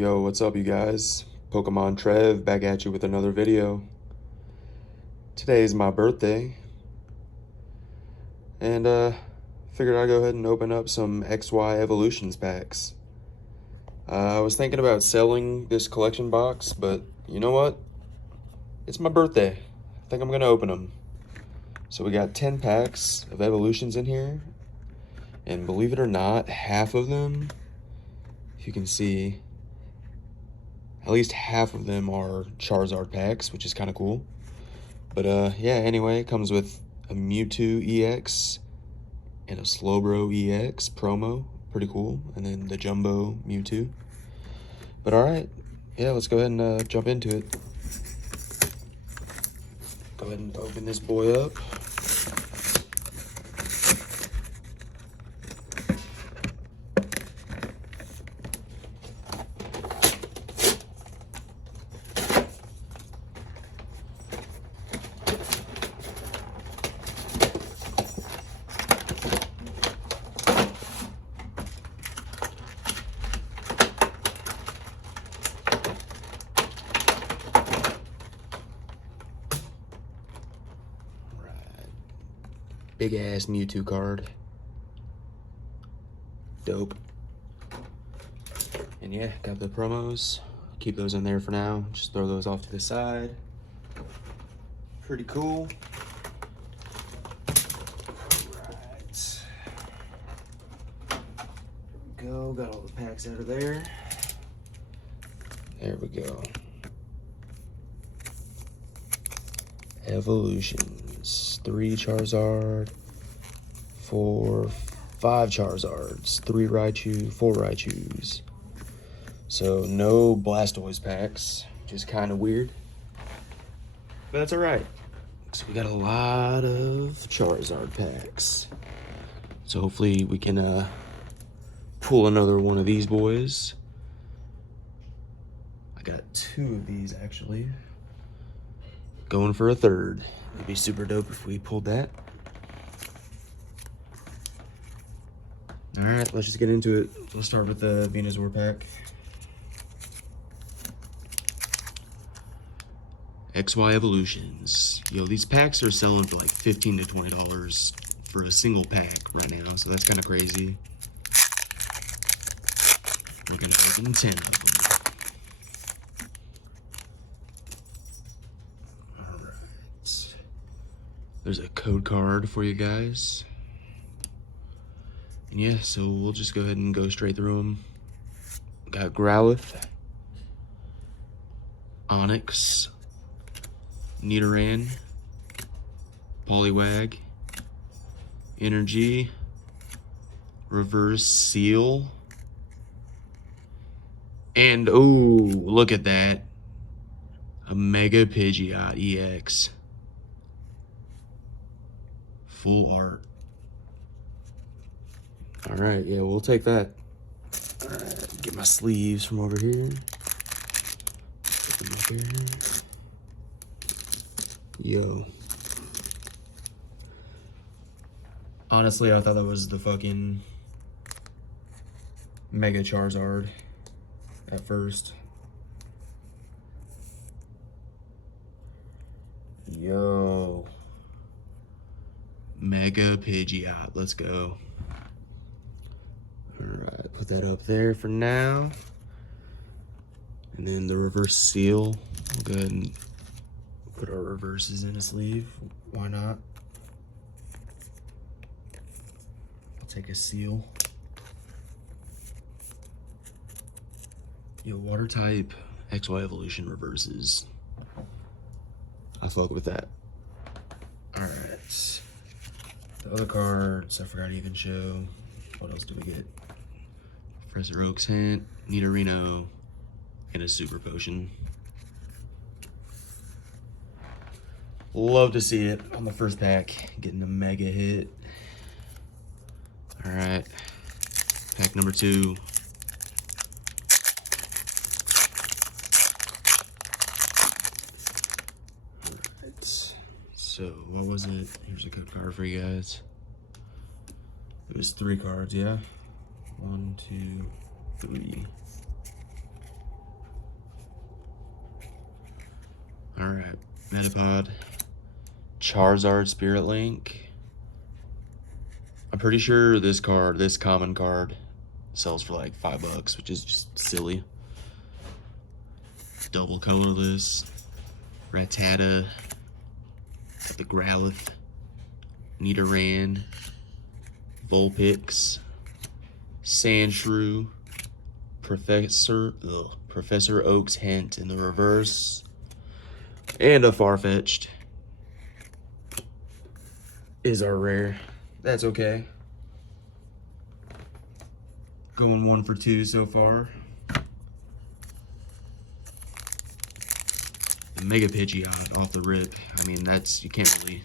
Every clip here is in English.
Yo, what's up you guys? Pokemon Trev back at you with another video. Today is my birthday, and figured I'd go ahead and open up some XY Evolutions packs. I was thinking about selling this collection box, but you know what? It's my birthday. I think I'm gonna open them. So we got 10 packs of Evolutions in here, and believe it or not, half of them, if you can see, at least half of them are Charizard packs, which is kind of cool. But yeah, anyway, it comes with a Mewtwo EX and a Slowbro EX promo. Pretty cool. And then the Jumbo Mewtwo. But alright, yeah, let's go ahead and jump into it. Go ahead and open this boy up. Big ass Mewtwo card. Dope. And yeah, got the promos. Keep those in there for now. Just throw those off to the side. Pretty cool. Alright. There we go. Got all the packs out of there. There we go. Evolutions. 3 Charizard, 5 Charizards, 3 Raichu, 4 Raichus. So no Blastoise packs, which is kind of weird, but that's alright. So we got a lot of Charizard packs. So hopefully we can pull another one of these boys. I got 2 of these actually. Going for a third. It'd be super dope if we pulled that. Alright, let's just get into it. We'll start with the Venusaur pack. XY Evolutions. Yo, these packs are selling for like $15 to $20 for a single pack right now, so that's kind of crazy. We're gonna open 10 of them. There's a code card for you guys. And yeah, so we'll just go ahead and go straight through them. Got Growlithe, Onix, Nidoran, Poliwag, Energy, Reverse Seal, and oh, look at that. A Mega Pidgeot EX. Full art. All right, yeah, we'll take that. All right, get my sleeves from over here. Put them up here. Yo. Honestly, I thought that was the fucking Mega Charizard at first. Yo. Mega Pidgeot, let's go. Alright, put that up there for now. And then the Reverse Seal. We'll go ahead and put our reverses in a sleeve. Why not? I'll take a Seal. Yo, Water type XY Evolution reverses. I fuck with that. Alright. The other cards, I forgot to even show. What else do we get? Professor Oak's Hint, Nidorino, and a Super Potion. Love to see it on the first pack, getting a mega hit. Alright, pack number 2. Alright, so what was it? Here's a code card for you guys. It was 3 cards, yeah? 1, 2, 3. Metapod. Charizard Spirit Link. I'm pretty sure this common card, sells for like $5, which is just silly. Double colorless. Rattata. Got the Growlithe. Nidoran. Vulpix. Sandshrew. Professor Oak's Hint in the reverse. And a Farfetch'd is our rare. That's okay. Going 1 for 2 so far. The Mega Pidgeot off the rip. I mean, you can't really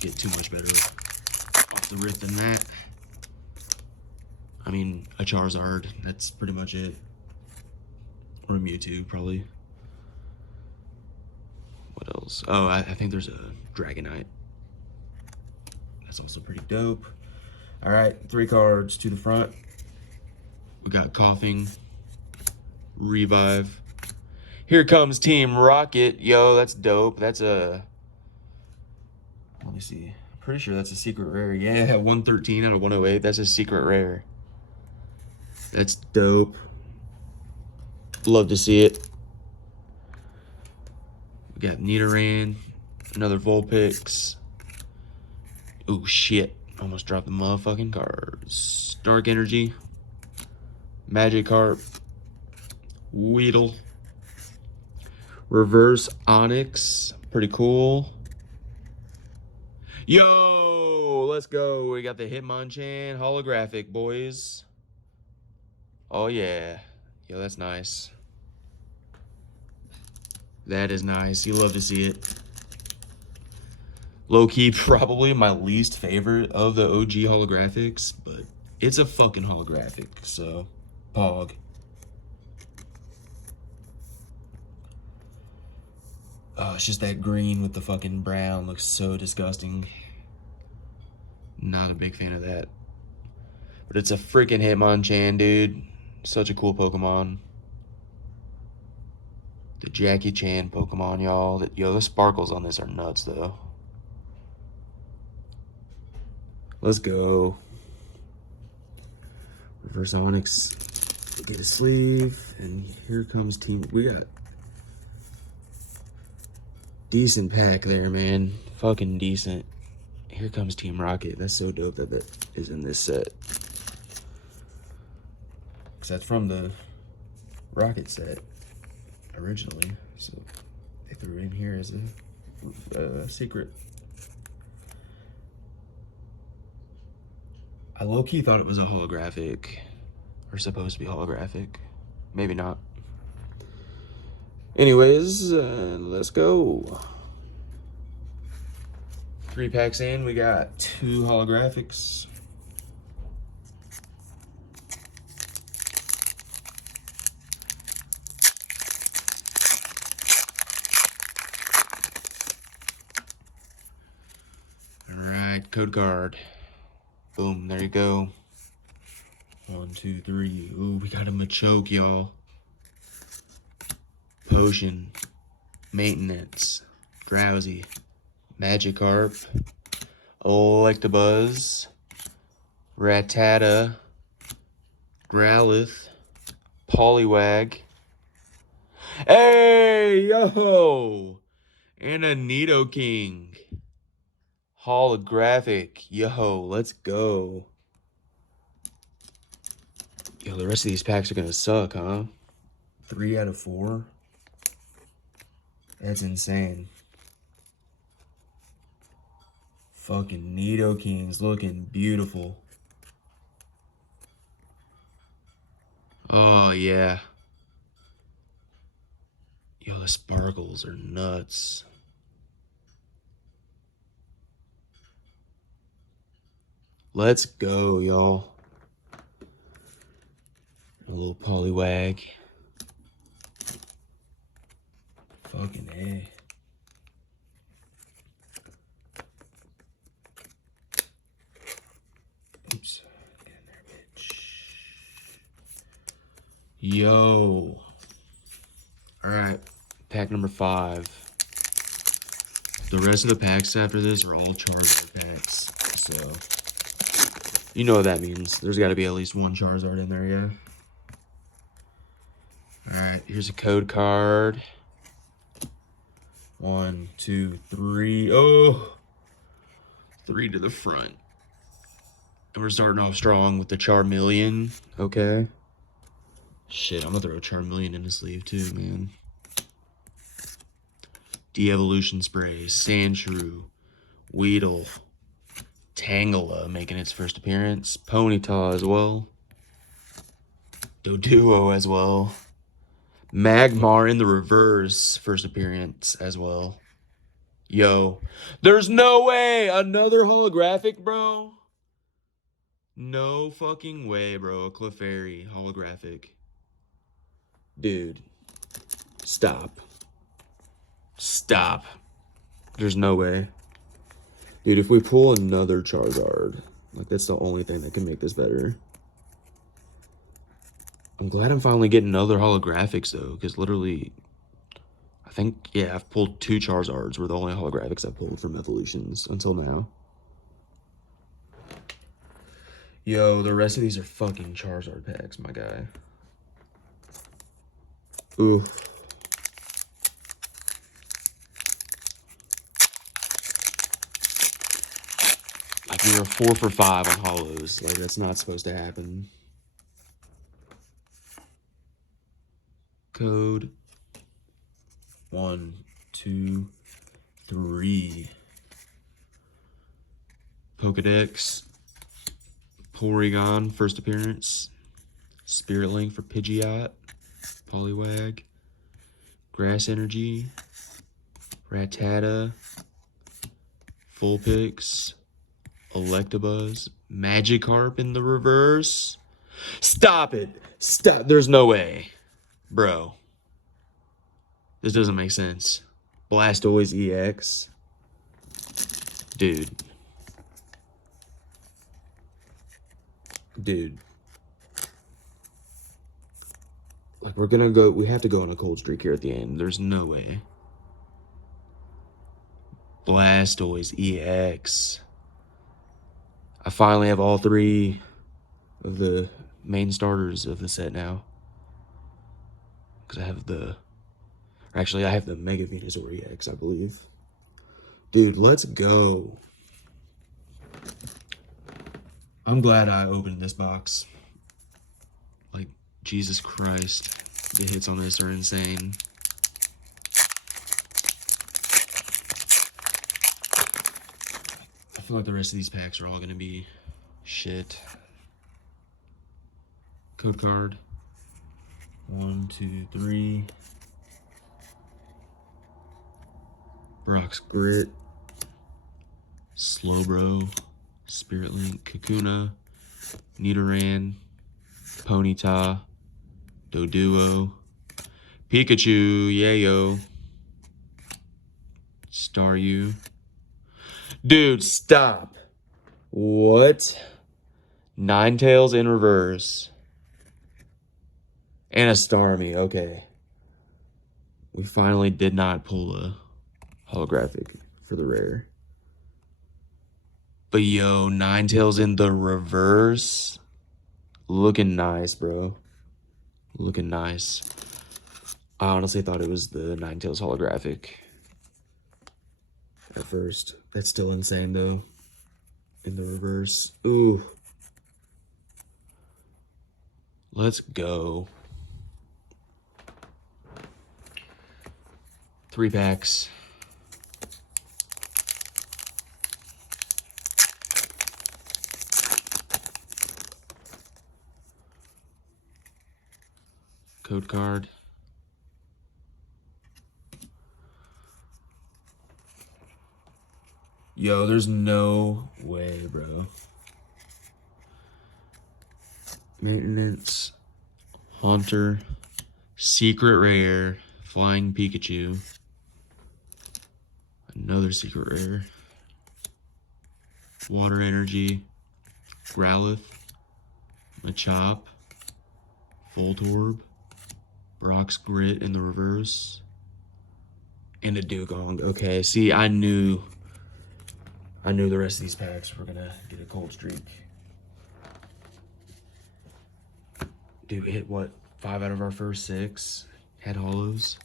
get too much better off the rip than that. I mean, a Charizard, that's pretty much it. Or a Mewtwo, probably. What else? Oh, I think there's a Dragonite. That's also pretty dope. All right, 3 cards to the front. We got Coughing, Revive. Here comes Team Rocket. Yo, that's dope. That's a... Let me see. I'm pretty sure that's a secret rare. Yeah, 113 out of 108. That's a secret rare. That's dope. Love to see it. We got Nidoran, another Vulpix. Oh shit, almost dropped the motherfucking cards. Dark Energy, Magikarp, Weedle, Reverse Onyx, pretty cool. Yo, let's go. We got the Hitmonchan holographic, boys. Oh yeah. Yo, that's nice. That is nice. You love to see it. Low-key, probably my least favorite of the OG holographics, but it's a fucking holographic, so pog. Oh, it's just that green with the fucking brown looks so disgusting. Not a big fan of that. But it's a freaking Hitmonchan, dude. Such a cool Pokemon. The Jackie Chan Pokemon, y'all. Yo, the sparkles on this are nuts, though. Let's go. Reverse Onyx. Get a sleeve. And here comes Team... We got... decent pack there, man. Fucking decent. Here comes Team Rocket. That's so dope that that is in this set. Because that's from the Rocket set originally. So they threw it in here as a secret. I low-key thought it was a holographic. Or supposed to be holographic. Maybe not. Anyways, let's go. 3 packs in, we got 2 holographics. All right, code card. Boom, there you go. 1, 2, 3. Ooh, we got a Machoke, y'all. Potion. Maintenance. Drowsy. Magikarp. Electabuzz. Rattata. Growlithe. Poliwag. Hey, yo! And a Nidoking. Holographic. Yo, let's go. Yo, the rest of these packs are gonna suck, huh? 3 out of 4? That's insane. Fucking Nidoking's looking beautiful. Oh, yeah. Yo, the sparkles are nuts. Let's go, y'all. A little Poliwag. Fucking A. Oops. Get in there, bitch. Yo. Alright. Pack number 5. The rest of the packs after this are all Charizard packs, so you know what that means. There's got to be at least one Charizard in there, yeah. Alright, here's a code card. 1, 2, 3. Oh! 3 to the front. And we're starting off strong with the Charmeleon. Okay. Shit, I'm gonna throw a Charmeleon in the sleeve too, man. De-Evolution Spray, Sandshrew, Weedle, Tangela making its first appearance, Ponyta as well, Doduo as well, Magmar in the reverse, first appearance as well. Yo, there's no way! Another holographic, bro? No fucking way, bro. A Clefairy holographic. Dude, stop. Stop. There's no way. Dude, if we pull another Charizard, like, that's the only thing that can make this better. I'm glad I'm finally getting other holographics, though, because literally, I think, yeah, I've pulled 2 Charizards were the only holographics I've pulled from Evolutions until now. Yo, the rest of these are fucking Charizard packs, my guy. Ooh. Like, we were 4 for 5 on holos. Like, that's not supposed to happen. Code 1, 2, 3. Pokedex. Porygon, first appearance. Spirit Link for Pidgeot. Poliwag. Grass Energy. Rattata. Vulpix. Electabuzz. Magikarp in the reverse. Stop it! Stop! There's no way. Bro. This doesn't make sense. Blastoise EX. Dude. Dude. Like, we're gonna go... We have to go on a cold streak here at the end. There's no way. Blastoise EX. I finally have all 3 of the main starters of the set now. Because I have the... Actually, I have the Mega Venusaur EX, I believe. Dude, let's go. I'm glad I opened this box. Like, Jesus Christ. The hits on this are insane. I feel like the rest of these packs are all going to be shit. Code card. 1, 2, 3. Brock's Grit. Slowbro. Spirit Link. Kakuna. Nidoran. Ponyta. Doduo. Pikachu. Yayo. Staryu. Dude, stop. What? Ninetales in reverse. And a Starmie, okay. We finally did not pull a holographic for the rare. But yo, Ninetales in the reverse. Looking nice, bro. Looking nice. I honestly thought it was the Ninetales holographic at first. That's still insane, though. In the reverse. Ooh. Let's go. 3 packs. Code card. Yo, there's no way, bro. Maintenance. Haunter. Secret Rare. Flying Pikachu. Another secret rare. Water Energy. Growlithe. Machop. Voltorb. Brock's Grit in the reverse. And a dugong. Okay, see, I knew the rest of these packs were gonna get a cold streak. Dude, we hit what? 5 out of our first 6 had holos.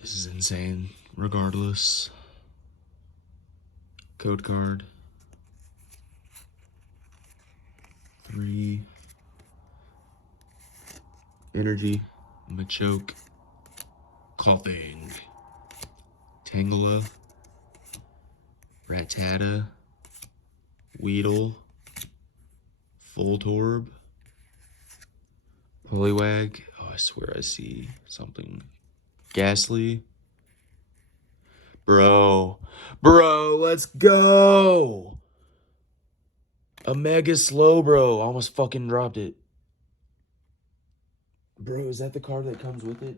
This is insane. Regardless. Code card. 3. Energy. Machoke. Coughing. Tangela. Rattata. Weedle. Voltorb. Poliwag. Oh, I swear I see something. Ghastly. Bro, let's go. A mega slow, bro. I almost fucking dropped it. Bro, is that the card that comes with it?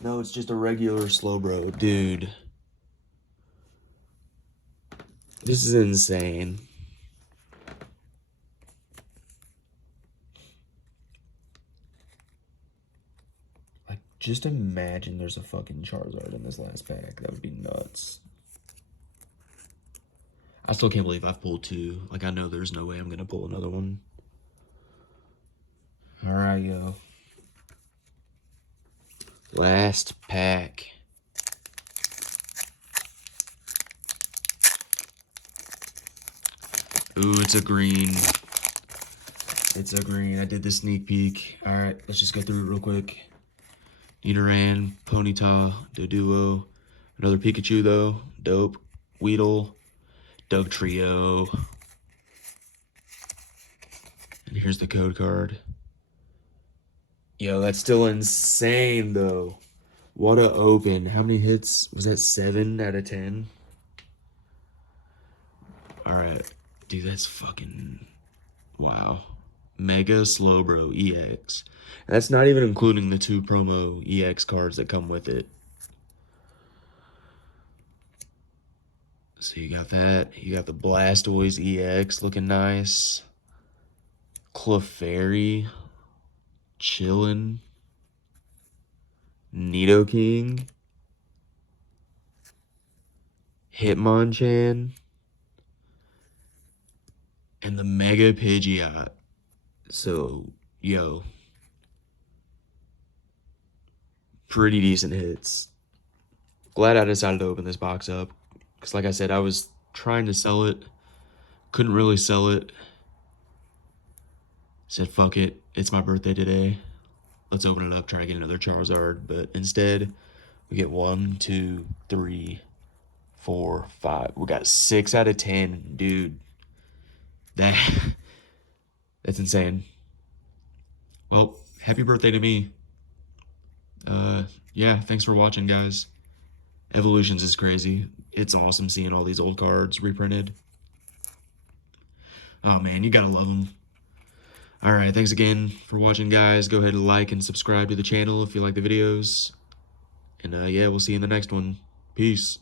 No, it's just a regular slow, bro. Dude. This is insane. Like, just imagine there's a fucking Charizard in this last pack. That would be nuts. I still can't believe I've pulled 2. Like, I know there's no way I'm gonna pull another one. All right, yo. Last pack. Ooh, it's a green. It's a green. I did the sneak peek. All right, let's just go through it real quick. Nidoran, Ponyta, Doduo. Another Pikachu, though. Dope. Weedle. Doug Trio. And here's the code card. Yo, that's still insane, though. What a open. How many hits? Was that 7 out of 10? Alright. Dude, that's fucking... Wow. Mega Slowbro EX. And that's not even including the 2 promo EX cards that come with it. So you got that. You got the Blastoise EX looking nice. Clefairy. Chillin'. Nidoking. Hitmonchan. And the Mega Pidgeot. So, yo. Pretty decent hits. Glad I decided to open this box up. Because like I said, I was trying to sell it. Couldn't really sell it. Said, fuck it. It's my birthday today. Let's open it up, try to get another Charizard. But instead, we get 1, 2, 3, 4, 5. We got 6 out of 10. Dude. That's insane. Well, happy birthday to me. Yeah, thanks for watching, guys. Evolutions is crazy. It's awesome seeing all these old cards reprinted. Oh, man, you gotta love them. All right, thanks again for watching, guys. Go ahead and like and subscribe to the channel if you like the videos. And, yeah, we'll see you in the next one. Peace.